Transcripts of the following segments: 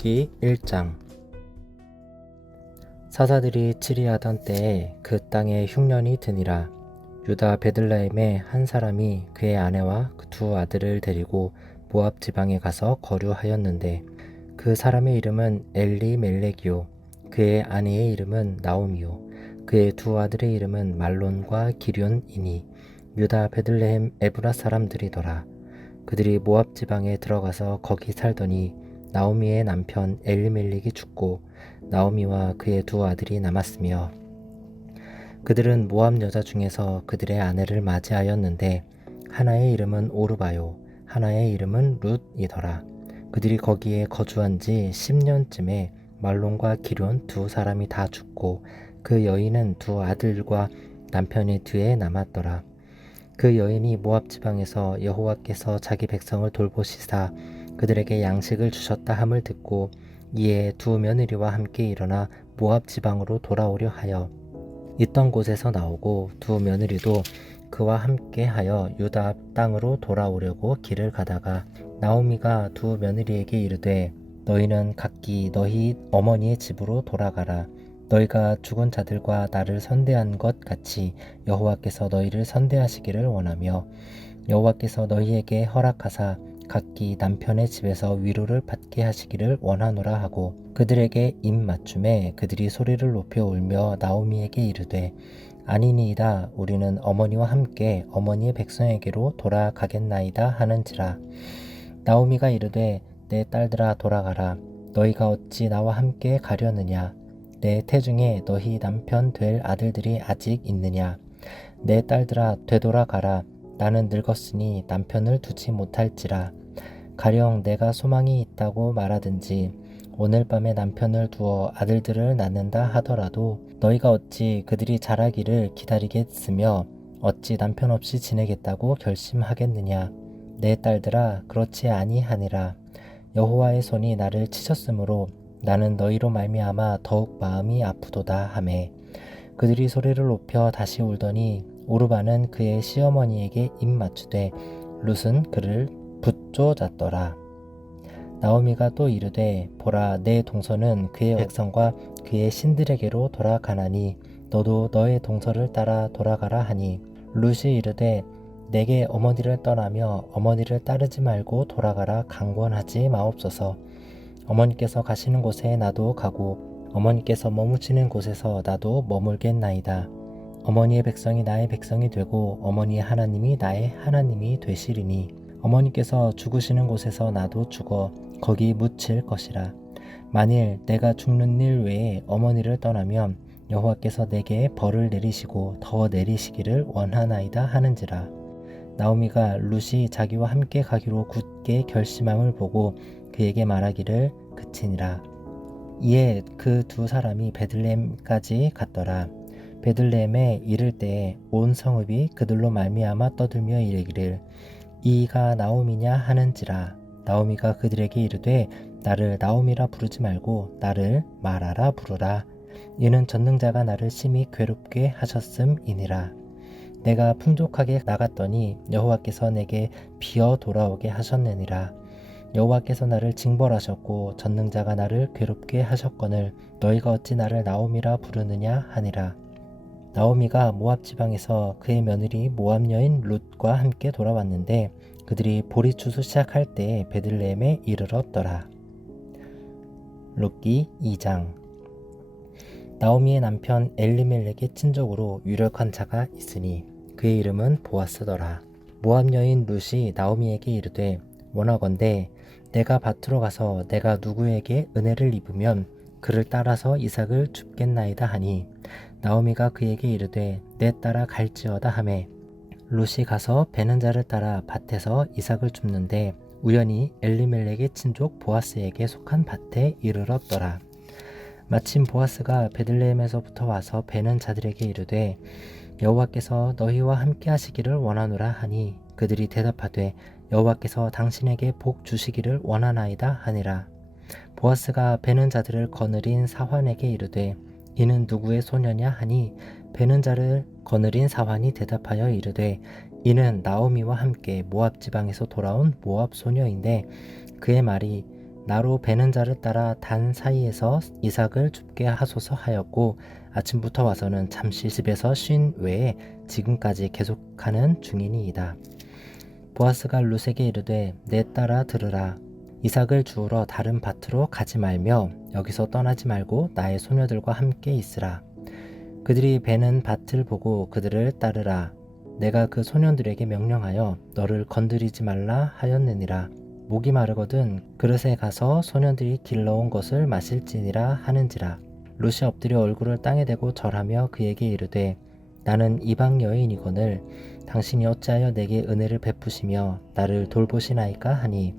룻기 1장. 사사들이 치리하던 때에 그 땅에 흉년이 드니라. 유다 베들레헴의 한 사람이 그의 아내와 그 두 아들을 데리고 모압 지방에 가서 거류하였는데, 그 사람의 이름은 엘리멜렉이요 그의 아내의 이름은 나오미요 그의 두 아들의 이름은 말론과 기럨이니 유다 베들레헴 에브라 사람들이더라. 그들이 모압 지방에 들어가서 거기 살더니 나오미의 남편 엘리멜렉이 죽고 나오미와 그의 두 아들이 남았으며, 그들은 모압 여자 중에서 그들의 아내를 맞이하였는데 하나의 이름은 오르바요 하나의 이름은 룻이더라. 그들이 거기에 거주한 지 10년쯤에 말론과 기럨 두 사람이 다 죽고 그 여인은 두 아들과 남편이 뒤에 남았더라. 그 여인이 모압 지방에서 여호와께서 자기 백성을 돌보시사 그들에게 양식을 주셨다 함을 듣고 이에 두 며느리와 함께 일어나 모압 지방으로 돌아오려 하여 있던 곳에서 나오고, 두 며느리도 그와 함께 하여 유다 땅으로 돌아오려고 길을 가다가 나오미가 두 며느리에게 이르되, 너희는 각기 너희 어머니의 집으로 돌아가라. 너희가 죽은 자들과 나를 선대한 것 같이 여호와께서 너희를 선대하시기를 원하며, 여호와께서 너희에게 허락하사 각기 남편의 집에서 위로를 받게 하시기를 원하노라 하고, 그들에게 입맞춤에 그들이 소리를 높여 울며 나오미에게 이르되, 아니니이다, 우리는 어머니와 함께 어머니의 백성에게로 돌아가겠나이다 하는지라. 나오미가 이르되, 내 딸들아 돌아가라. 너희가 어찌 나와 함께 가려느냐? 내 태중에 너희 남편 될 아들들이 아직 있느냐? 내 딸들아 되돌아가라. 나는 늙었으니 남편을 두지 못할지라. 가령 내가 소망이 있다고 말하든지 오늘 밤에 남편을 두어 아들들을 낳는다 하더라도 너희가 어찌 그들이 자라기를 기다리겠으며 어찌 남편 없이 지내겠다고 결심하겠느냐? 내 딸들아 그렇지 아니하니라. 여호와의 손이 나를 치셨으므로 나는 너희로 말미암아 더욱 마음이 아프도다 하매, 그들이 소리를 높여 다시 울더니 오르바는 그의 시어머니에게 입맞추되 룻은 그를 붙조잡더라. 나오미가 또 이르되, 보라, 내 동서는 그의 백성과 그의 신들에게로 돌아가나니 너도 너의 동서를 따라 돌아가라 하니, 룻이 이르되, 내게 어머니를 떠나며 어머니를 따르지 말고 돌아가라 강권하지 마옵소서. 어머니께서 가시는 곳에 나도 가고 어머니께서 머무시는 곳에서 나도 머물겠나이다. 어머니의 백성이 나의 백성이 되고 어머니의 하나님이 나의 하나님이 되시리니, 어머니께서 죽으시는 곳에서 나도 죽어 거기 묻힐 것이라. 만일 내가 죽는 일 외에 어머니를 떠나면 여호와께서 내게 벌을 내리시고 더 내리시기를 원하나이다 하는지라. 나오미가 룻이 자기와 함께 가기로 굳게 결심함을 보고 그에게 말하기를 그치니라. 이에 그 두 사람이 베들레헴까지 갔더라. 베들레헴에 이를 때에 온 성읍이 그들로 말미암아 떠들며 이르기를, 이가 나오미냐 하는지라. 나오미가 그들에게 이르되, 나를 나오미라 부르지 말고 나를 마라라 부르라. 이는 전능자가 나를 심히 괴롭게 하셨음이니라. 내가 풍족하게 나갔더니 여호와께서 내게 비어 돌아오게 하셨느니라. 여호와께서 나를 징벌하셨고 전능자가 나를 괴롭게 하셨거늘 너희가 어찌 나를 나오미라 부르느냐 하니라. 나오미가 모압 지방에서 그의 며느리 모압 여인 룻과 함께 돌아왔는데 그들이 보리 추수 시작할 때에 베들레헴에 이르렀더라. 룻기 2장. 나오미의 남편 엘리멜렉의 친족으로 유력한 자가 있으니 그의 이름은 보아스더라. 모압 여인 룻이 나오미에게 이르되, 원하건대 내가 밭으로 가서 내가 누구에게 은혜를 입으면 그를 따라서 이삭을 줍겠나이다 하니, 나오미가 그에게 이르되, 내 따라 갈지어다 하매, 룻이 가서 베는 자를 따라 밭에서 이삭을 줍는데 우연히 엘리멜렉의 친족 보아스에게 속한 밭에 이르렀더라. 마침 보아스가 베들레헴에서부터 와서 베는 자들에게 이르되, 여호와께서 너희와 함께 하시기를 원하노라 하니, 그들이 대답하되, 여호와께서 당신에게 복 주시기를 원하나이다 하니라. 보아스가 베는 자들을 거느린 사환에게 이르되, 이는 누구의 소녀냐 하니, 베는 자를 거느린 사환이 대답하여 이르되, 이는 나오미와 함께 모압 지방에서 돌아온 모압 소녀인데, 그의 말이 나로 베는 자를 따라 단 사이에서 이삭을 줍게 하소서 하였고 아침부터 와서는 잠시 집에서 쉰 외에 지금까지 계속하는 중이니이다. 보아스가 룻에게 이르되 내 딸아 들으라. 이삭을 주우러 다른 밭으로 가지 말며 여기서 떠나지 말고 나의 소녀들과 함께 있으라. 그들이 베는 밭을 보고 그들을 따르라. 내가 그 소년들에게 명령하여 너를 건드리지 말라 하였느니라. 목이 마르거든 그릇에 가서 소년들이 길러온 것을 마실지니라 하는지라. 룻이 엎드려 얼굴을 땅에 대고 절하며 그에게 이르되 나는 이방 여인이거늘 당신이 어찌하여 내게 은혜를 베푸시며 나를 돌보시나이까 하니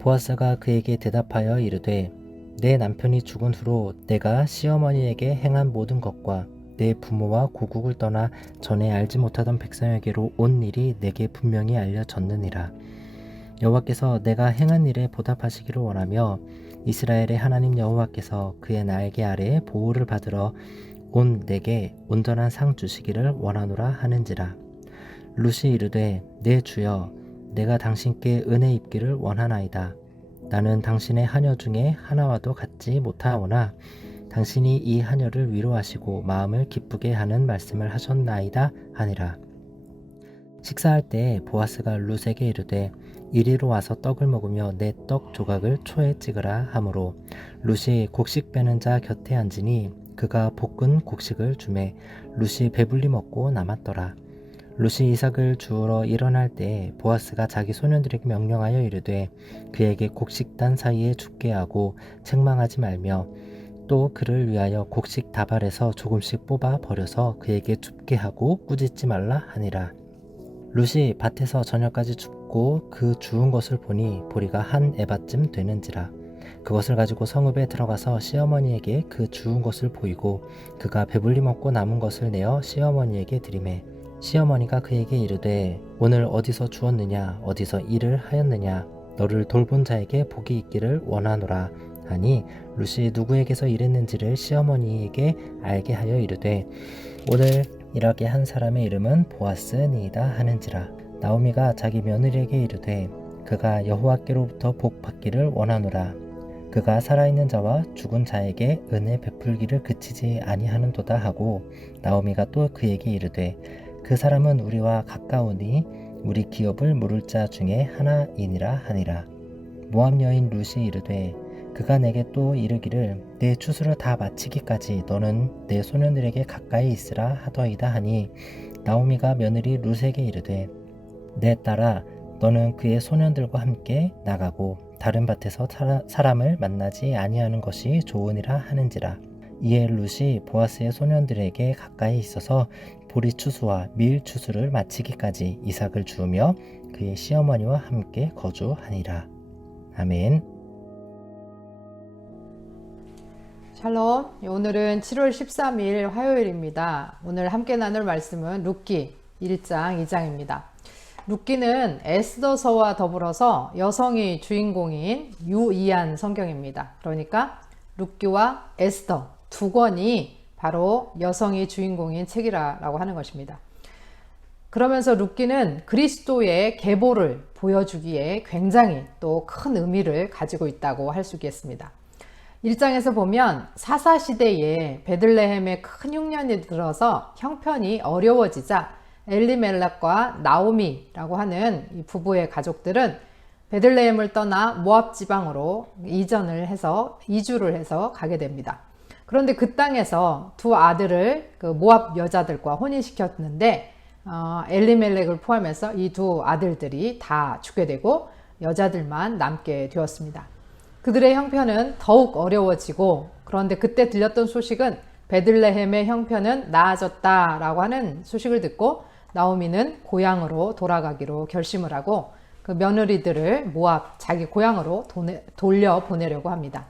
보아스가 그에게 대답하여 이르되 내 남편이 죽은 후로 내가 시어머니에게 행한 모든 것과 내 부모와 고국을 떠나 전에 알지 못하던 백성에게로 온 일이 내게 분명히 알려졌느니라. 여호와께서 내가 행한 일에 보답하시기를 원하며 이스라엘의 하나님 여호와께서 그의 날개 아래에 보호를 받으러 온 내게 온전한 상 주시기를 원하노라 하는지라. 룻이 이르되 내 주여 내가 당신께 은혜 입기를 원하나이다. 나는 당신의 하녀 중에 하나와도 같지 못하오나 당신이 이 하녀를 위로하시고 마음을 기쁘게 하는 말씀을 하셨나이다 하니라. 식사할 때 보아스가 룻에게 이르되 이리로 와서 떡을 먹으며 내 떡 조각을 초에 찍으라 하므로 룻이 곡식 빼는 자 곁에 앉으니 그가 볶은 곡식을 주매 룻이 배불리 먹고 남았더라. 룻이 이삭을 주우러 일어날 때 보아스가 자기 소년들에게 명령하여 이르되 그에게 곡식단 사이에 죽게 하고 책망하지 말며 또 그를 위하여 곡식 다발에서 조금씩 뽑아 버려서 그에게 줍게 하고 꾸짖지 말라 하니라. 룻이 밭에서 저녁까지 줍고 그 주운 것을 보니 보리가 한 에바쯤 되는지라. 그것을 가지고 성읍에 들어가서 시어머니에게 그 주운 것을 보이고 그가 배불리 먹고 남은 것을 내어 시어머니에게 드리매 시어머니가 그에게 이르되 오늘 어디서 주었느냐 어디서 일을 하였느냐 너를 돌본 자에게 복이 있기를 원하노라 하니 룻이 누구에게서 일했는지를 시어머니에게 알게 하여 이르되 오늘 일하게 한 사람의 이름은 보아스니이다 하는지라. 나오미가 자기 며느리에게 이르되 그가 여호와께로부터 복 받기를 원하노라. 그가 살아있는 자와 죽은 자에게 은혜 베풀기를 그치지 아니하는도다 하고 나오미가 또 그에게 이르되 그 사람은 우리와 가까우니 우리 기업을 물을 자 중에 하나이니라 하니라. 모압 여인 룻이 이르되 그가 내게 또 이르기를 내 추수를 다 마치기까지 너는 내 소년들에게 가까이 있으라 하더이다 하니 나오미가 며느리 룻에게 이르되 내 딸아 너는 그의 소년들과 함께 나가고 다른 밭에서 사람을 만나지 아니하는 것이 좋으니라 하는지라. 이에 룻이 보아스의 소년들에게 가까이 있어서 보리 추수와 밀 추수를 마치기까지 이삭을 주우며 그의 시어머니와 함께 거주하니라. 아멘. 샬롬. 오늘은 7월 13일 화요일입니다. 오늘 함께 나눌 말씀은 룻기 1장 2장입니다. 룻기는 에스더서와 더불어서 여성이 주인공인 유의한 성경입니다. 그러니까 룻기와 에스더 두 권이 바로 여성이 주인공인 책이라고 하는 것입니다. 그러면서 룻기는 그리스도의 계보를 보여주기에 굉장히 또 큰 의미를 가지고 있다고 할 수 있겠습니다. 1장에서 보면 사사시대에 베들레헴에 큰 흉년이 들어서 형편이 어려워지자 엘리멜렉과 나오미라고 하는 이 부부의 가족들은 베들레헴을 떠나 모압 지방으로 이주를 해서 가게 됩니다. 그런데 그 땅에서 두 아들을 그 모압 여자들과 혼인시켰는데 엘리멜렉을 포함해서 이 두 아들들이 다 죽게 되고 여자들만 남게 되었습니다. 그들의 형편은 더욱 어려워지고 그런데 그때 들렸던 소식은 베들레헴의 형편은 나아졌다라고 하는 소식을 듣고 나오미는 고향으로 돌아가기로 결심을 하고 그 며느리들을 모압 자기 고향으로 돌려보내려고 합니다.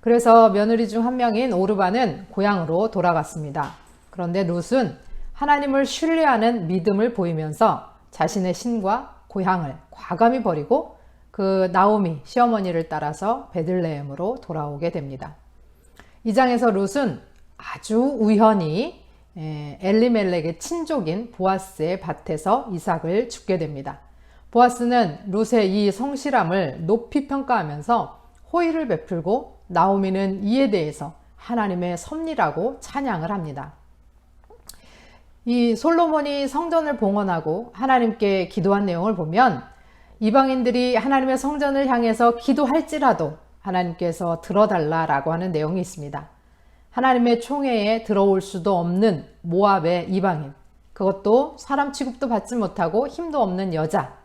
그래서 며느리 중 한 명인 오르바는 고향으로 돌아갔습니다. 그런데 룻은 하나님을 신뢰하는 믿음을 보이면서 자신의 신과 고향을 과감히 버리고 그 나오미 시어머니를 따라서 베들레헴으로 돌아오게 됩니다. 이 장에서 룻은 아주 우연히 엘리멜렉의 친족인 보아스의 밭에서 이삭을 줍게 됩니다. 보아스는 룻의 이 성실함을 높이 평가하면서 호의를 베풀고 나오미는 이에 대해서 하나님의 섭리라고 찬양을 합니다. 이 솔로몬이 성전을 봉헌하고 하나님께 기도한 내용을 보면 이방인들이 하나님의 성전을 향해서 기도할지라도 하나님께서 들어달라라고 하는 내용이 있습니다. 하나님의 총회에 들어올 수도 없는 모압의 이방인, 그것도 사람 취급도 받지 못하고 힘도 없는 여자.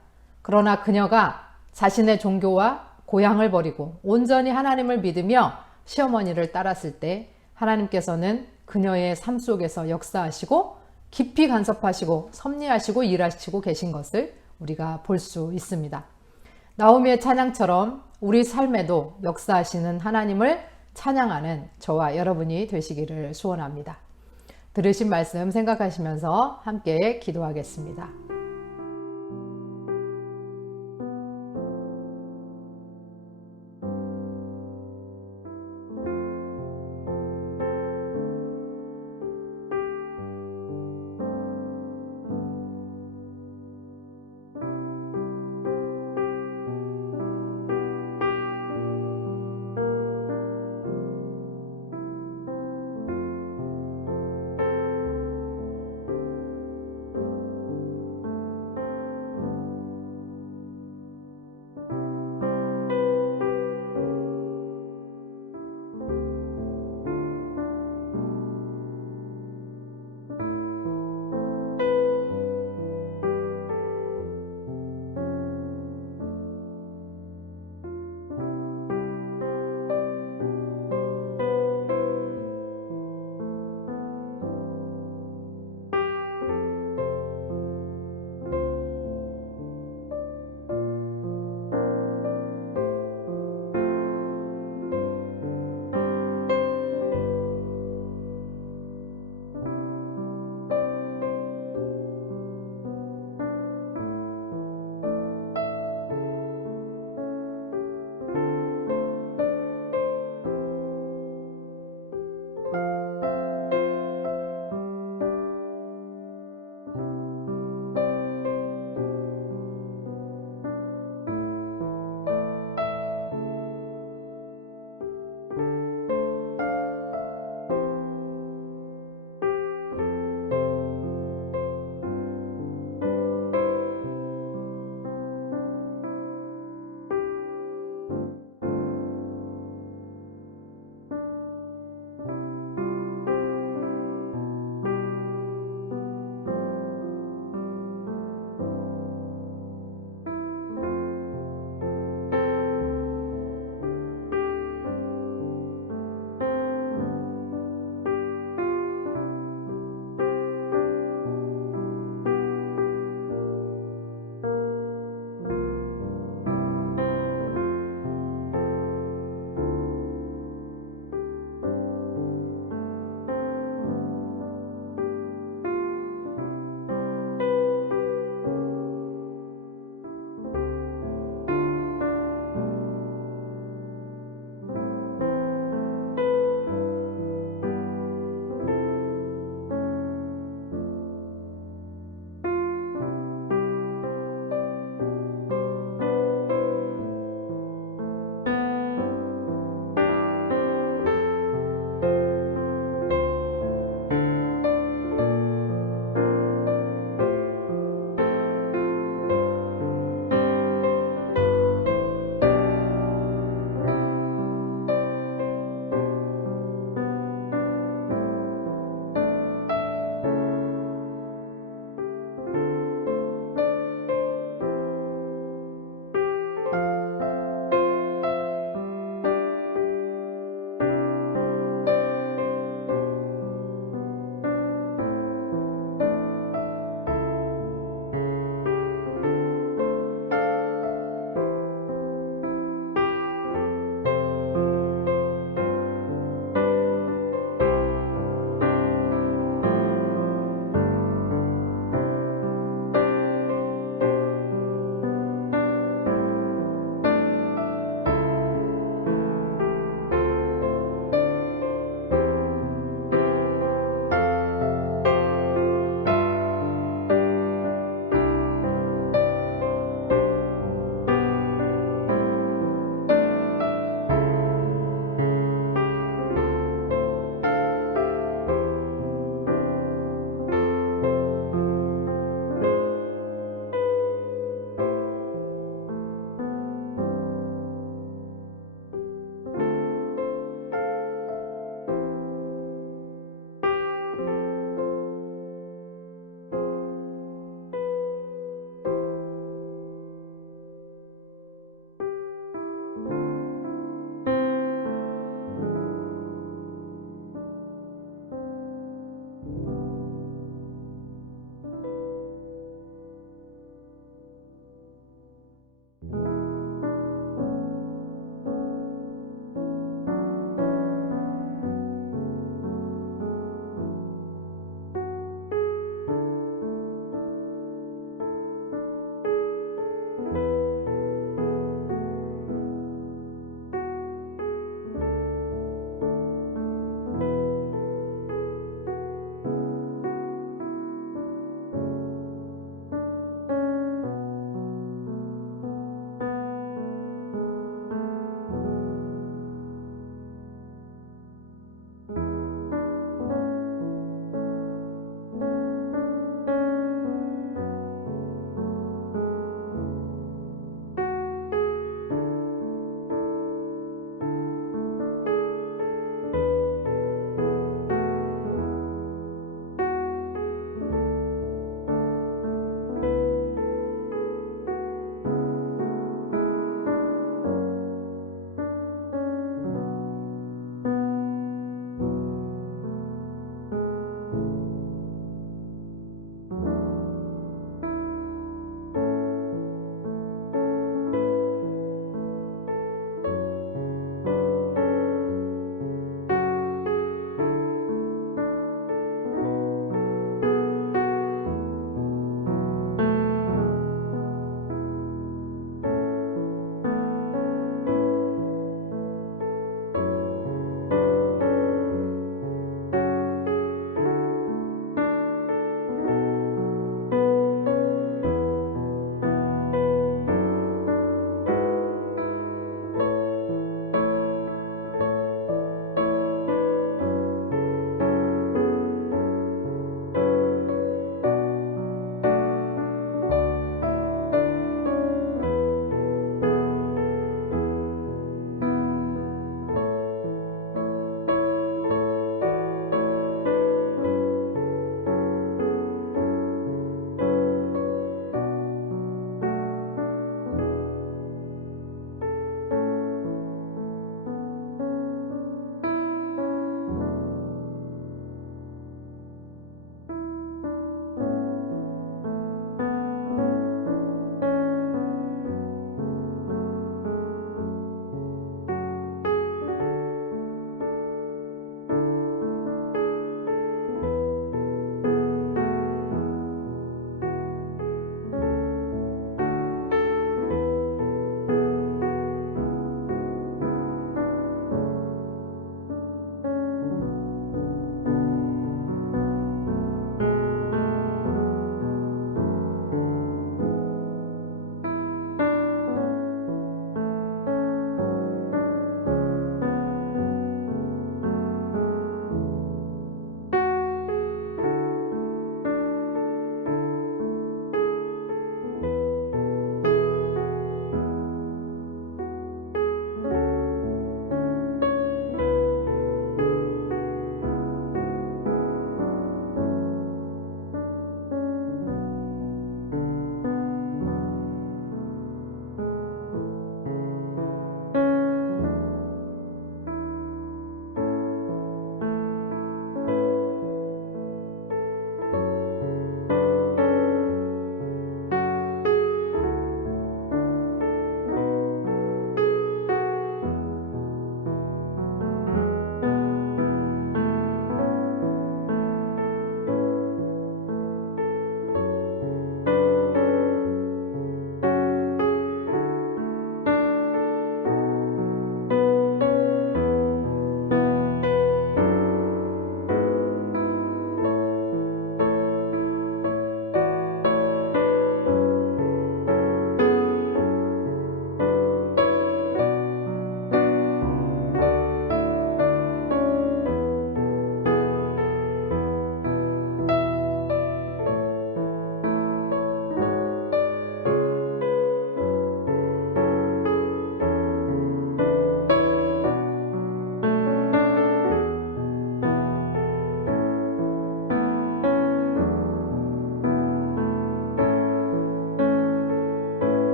그러나 그녀가 자신의 종교와 고향을 버리고 온전히 하나님을 믿으며 시어머니를 따랐을 때 하나님께서는 그녀의 삶 속에서 역사하시고 깊이 간섭하시고 섭리하시고 일하시고 계신 것을 우리가 볼 수 있습니다. 나오미의 찬양처럼 우리 삶에도 역사하시는 하나님을 찬양하는 저와 여러분이 되시기를 소원합니다. 들으신 말씀 생각하시면서 함께 기도하겠습니다.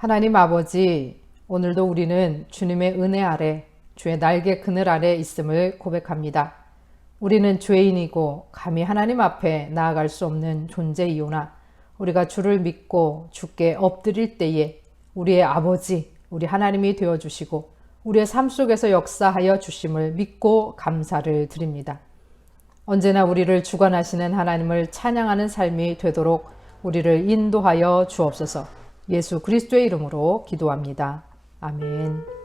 하나님 아버지, 오늘도 우리는 주님의 은혜 아래, 주의 날개 그늘 아래 있음을 고백합니다. 우리는 죄인이고 감히 하나님 앞에 나아갈 수 없는 존재이오나 우리가 주를 믿고 주께 엎드릴 때에 우리의 아버지, 우리 하나님이 되어주시고 우리의 삶 속에서 역사하여 주심을 믿고 감사를 드립니다. 언제나 우리를 주관하시는 하나님을 찬양하는 삶이 되도록 우리를 인도하여 주옵소서. 예수 그리스도의 이름으로 기도합니다. 아멘.